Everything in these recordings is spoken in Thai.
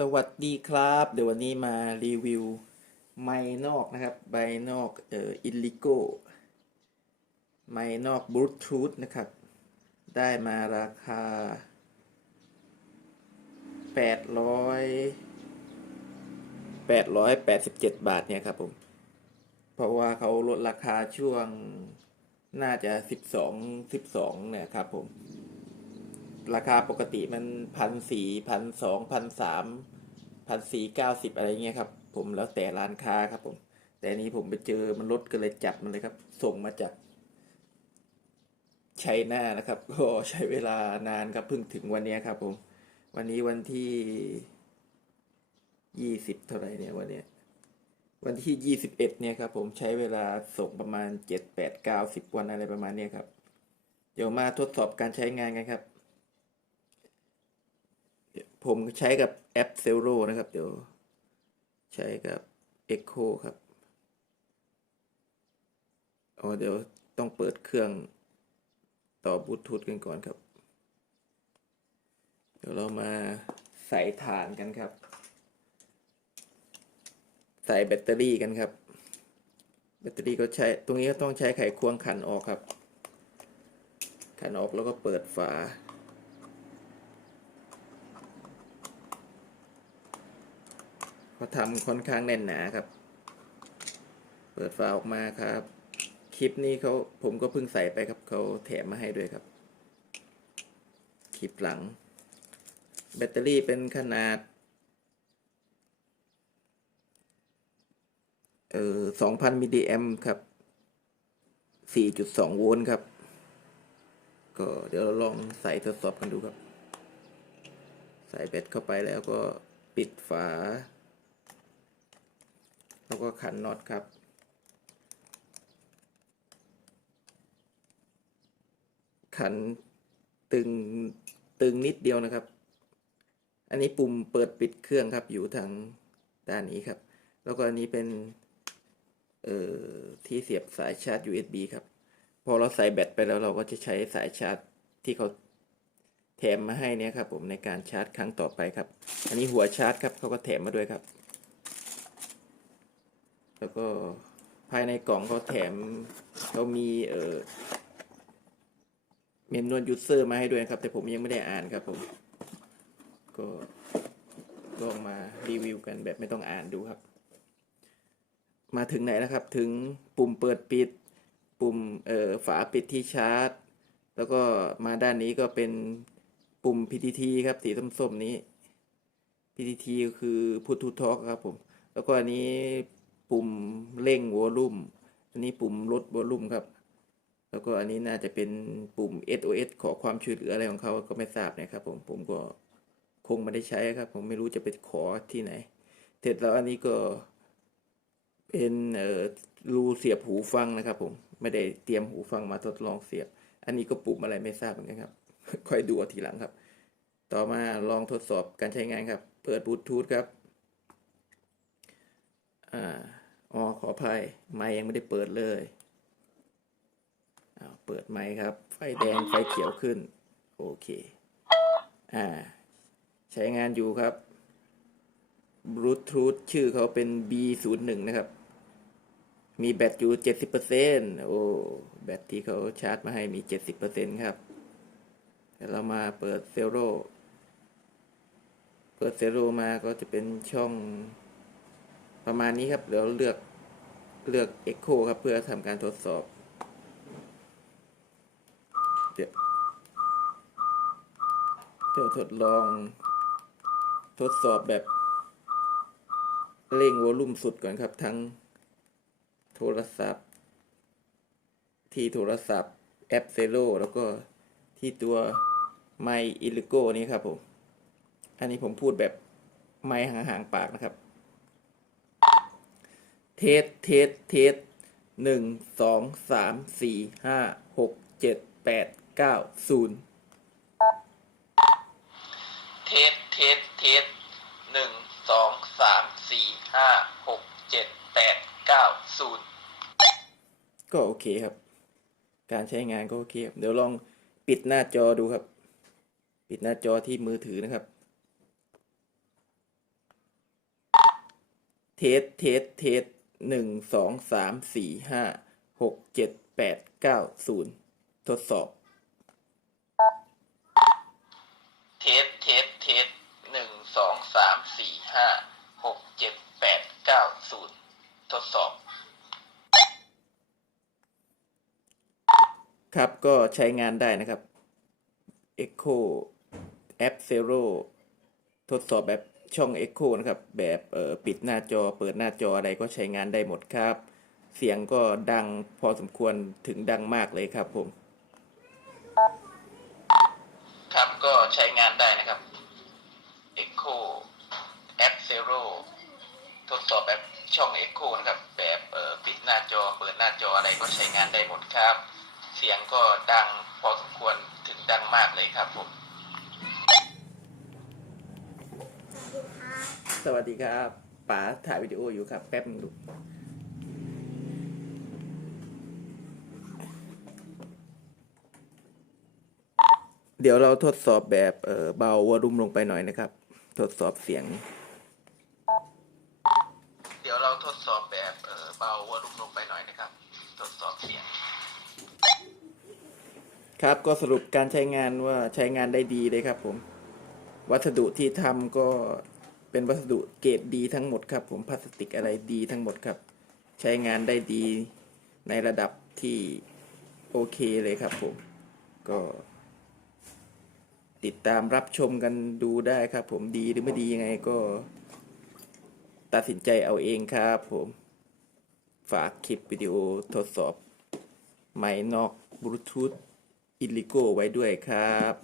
สวัสดีครับ เดี๋ยววันนี้มารีวิวไม้นอกนะครับใบนอกเอ่ออิลลิโกไม้นอกบลูทูธนะครับ ได้มาราคา 800 887 บาทเนี่ยครับผม เพราะว่าเขาลดราคาช่วงน่าจะ 12 12เนี่ยครับผม ราคาปกติมันพันสี่พันสองพันสามพันสี่เก้าสิบอะไรเงี้ยครับ ผมแล้วแต่ร้านค้าครับผม แต่อันนี้ผมไปเจอมันลดก็เลยจัดมันเลยครับ ส่งมาจากไชน่านะครับ ก็ใช้เวลานานครับเพิ่งถึงวันนี้ครับ ผม วันนี้วันที่ยี่สิบเท่าไรเนี่ยวันเนี้ยวันที่ยี่สิบเอ็ดเนี่ยครับ ผมใช้เวลาส่งประมาณเจ็ดแปดเก้าสิบวันอะไรประมาณเนี้ยครับ เดี๋ยวมาทดสอบการใช้งานกันครับ ผมใช้กับแอปเซลโ o นะครับ เดี๋ยว ใช้กับ Echo ครับอ๋อเดี๋ยวต้องเปิดเครื่องต่อบลูทูธกันก่อนครับ เดี๋ยวเรามาใส่ฐานกันครับ ใส่แบตเตอรี่กันครับ แบตเตอรี่ก็ใช้ ตรงนี้ก็ต้องใช้ไขควงขันออกครับ ขันออกแล้วก็เปิดฝา เขาทำค่อนข้างแน่นหนาครับ เปิดฝาออกมาครับ คลิปนี้เขาผมก็เพิ่งใส่ไปครับเขาแถมมาให้ด้วยครับ คลิปหลัง แบตเตอรี่เป็นขนาดเอ่อสองพันมิลลิแอมครับสี่จุดสองโวลต์ครับ ก็เดี๋ยวเราลองใส่ทดสอบกันดูครับ ใส่แบตเข้าไปแล้วก็ปิดฝา แล้วก็ขันน็อตครับ ขันตึงตึงนิดเดียวนะครับ อันนี้ปุ่มเปิดปิดเครื่องครับอยู่ทางด้านนี้ครับ แล้วก็อันนี้เป็นเอ่อที่เสียบสายชาร์จ USB ครับ พอเราใส่แบตไปแล้วเราก็จะใช้สายชาร์จที่เขาแถมมาให้เนี่ยครับผมในการชาร์จครั้งต่อไปครับ อันนี้หัวชาร์จครับเขาก็แถมมาด้วยครับ แล้วก็ภายในกล่องเขาแถมเขามีเอ่อเมมนวลยูเซอร์มาให้ด้วยครับ แต่ผมยังไม่ได้อ่านครับผมก็ลองมารีวิวกันแบบไม่ต้องอ่านดูครับ มาถึงไหนแล้วครับ ถึงปุ่มเปิดปิด ปุ่มเอ่อฝาปิดที่ชาร์จ แล้วก็มาด้านนี้ก็เป็นปุ่ม PTT ครับ สีส้มๆนี้ PTT ก็คือ Put to Talk ครับผม แล้วก็อันนี้ ปุ่มเร่งวอลลุ่ม อันนี้ปุ่มลดวอลลุ่มครับ แล้วก็อันนี้น่าจะเป็นปุ่ม SOS ขอความช่วยเหลืออะไรของเขาก็ไม่ทราบนะครับ ผม ผมก็คงไม่ได้ใช้ครับ ผมไม่รู้จะไปขอที่ไหน เสร็จแล้วอันนี้ก็เป็นเอ่อรูเสียบหูฟังนะครับ ผม ไม่ได้เตรียมหูฟังมาทดลองเสียบ อันนี้ก็ปุ่มอะไรไม่ทราบเหมือนกันครับ ค่อยดูทีหลังครับ ต่อมาลองทดสอบการใช้งานครับ เปิดบลูทูธครับ อ่า อ๋อขออภัยไมค์ยังไม่ได้เปิดเลยอ้าวเปิดไมค์ครับ ไฟแดงไฟเขียวขึ้น โอเค อ่า ใช้งานอยู่ครับบลูทูธชื่อเขาเป็น B01 นะครับ มีแบตอยู่ 70%โอ้แบตที่เขาชาร์จมาให้มี 70%ครับเดี๋ยวเรามาเปิดเซโร่เปิดเซโร่มาก็จะเป็นช่อง ประมาณนี้ครับเดี๋ยวเลือกเลือก Echo ครับเพื่อทำการทดสอบเดี๋ยวเดี๋ยวทดลอง ทดสอบแบบเร่งวอลลุ่มสุดก่อนครับ ทั้งโทรศัพท์ ที่โทรศัพท์แอปเซโ o แล้วก็ที่ตัวไมอิลิโกนี้ครับผม อันนี้ผมพูดแบบไม้ห่างๆปากนะครับ เทส เทส เทสหนึ่งสองสามสี่ห้าหกเจ็ดแปดเก้าศูนย์เทส เทส เทสหนึ่งสองสามสี่ห้าหกเจ็ดแปดเก้าศูนย์ก็โอเคครับ การใช้งานก็โอเคครับเดี๋ยวลองปิดหน้าจอดูครับ ปิดหน้าจอที่มือถือนะครับเทส เทส เทส หนึ่งสองสามสี่ห้าหกเจ็ดแปดเก้าศูนย์ทดสอบ เทสเทสเทสหนึ่งสองสามสี่ห้าหกเจ็ดแปดเก้าศูนย์ทดสอบ ครับก็ใช้งานได้นะครับ Echo App Zero ทดสอบแบบ ช่อง Echo นะครับ แบบเอ่อปิดหน้าจอเปิดหน้าจออะไรก็ใช้งานได้หมดครับ เสียงก็ดังพอสมควรถึงดังมากเลยครับผม ครับก็ใช้งานได้นะครับ Echo App Zero ทดสอบแบบช่อง Echo นะครับ แบบเอ่อปิดหน้าจอเปิดหน้าจออะไรก็ใช้งานได้หมดครับ เสียงก็ดังพอสมควรถึงดังมากเลยครับผม สวัสดีครับป๋าถ่ายวิดีโออยู่ครับ แป๊บนึงดูเดี๋ยวเราทดสอบแบบเอ่อเบาวอลุ่มลงไปหน่อยนะครับ ทดสอบเสียง เดี๋ยวเราทดสอบแบบเอ่อเบาวอลุ่มลงไปหน่อยนะครับ ทดสอบเสียง ครับก็สรุปการใช้งานว่าใช้งานได้ดีเลยครับผม วัสดุที่ทำก็ เป็นวัสดุเกรดดีทั้งหมดครับ ผมพลาสติกอะไรดีทั้งหมดครับ ใช้งานได้ดีในระดับที่โอเคเลยครับผมก็ติดตามรับชมกันดูได้ครับผมดีหรือไม่ดียังไงก็ ตัดสินใจเอาเองครับผมฝากคลิปวิดีโอทดสอบ ไมค์นอกบลูทูธอิลิโกไว้ด้วยครับ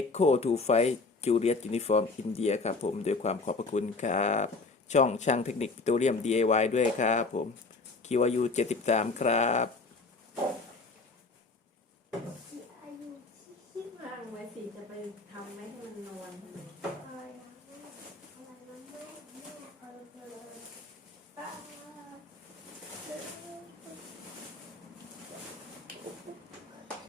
Echo to Fight จูเลียตยูนิฟอร์มอินเดียครับผมด้วยความขอบพระคุณครับ ช่องช่างเทคนิคปิโตรเลียม DIY ด้วยครับผมคิวอายู73ครับอายุคิดมาไว้สิจะไปทำไหมให้มันนอนทำไม